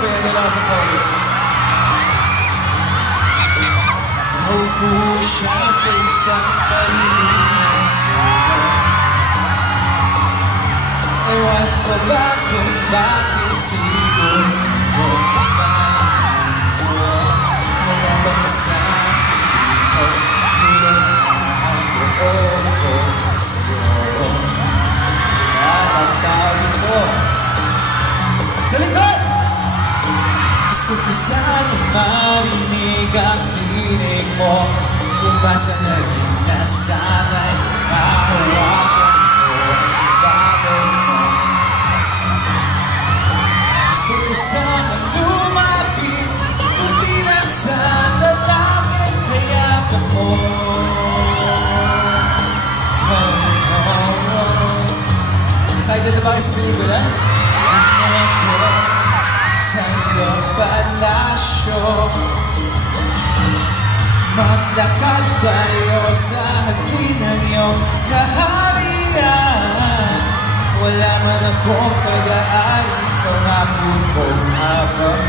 sabihin nila sa chorus. Naupo siya sa isang palinang sulat. Ewan ko ba kung bakit siguro ko ba wala bang isang ikaw ang buong ko siguro. Ang tao dito sa likod! Gusto ko sana marinig ang tinig mo. Kung basa na rin na sana'y mahawakan ko ang bagay mo. Gusto ko sana lumapit, kundi lang sa lalaki kaya ka mo. Excited na ba kayo sa pelikula? Ano ako sa iyong palasyo? Maglakad tayo sa hardin ng iyong kaharian. Wala man akong pag-aari, pangako ko habang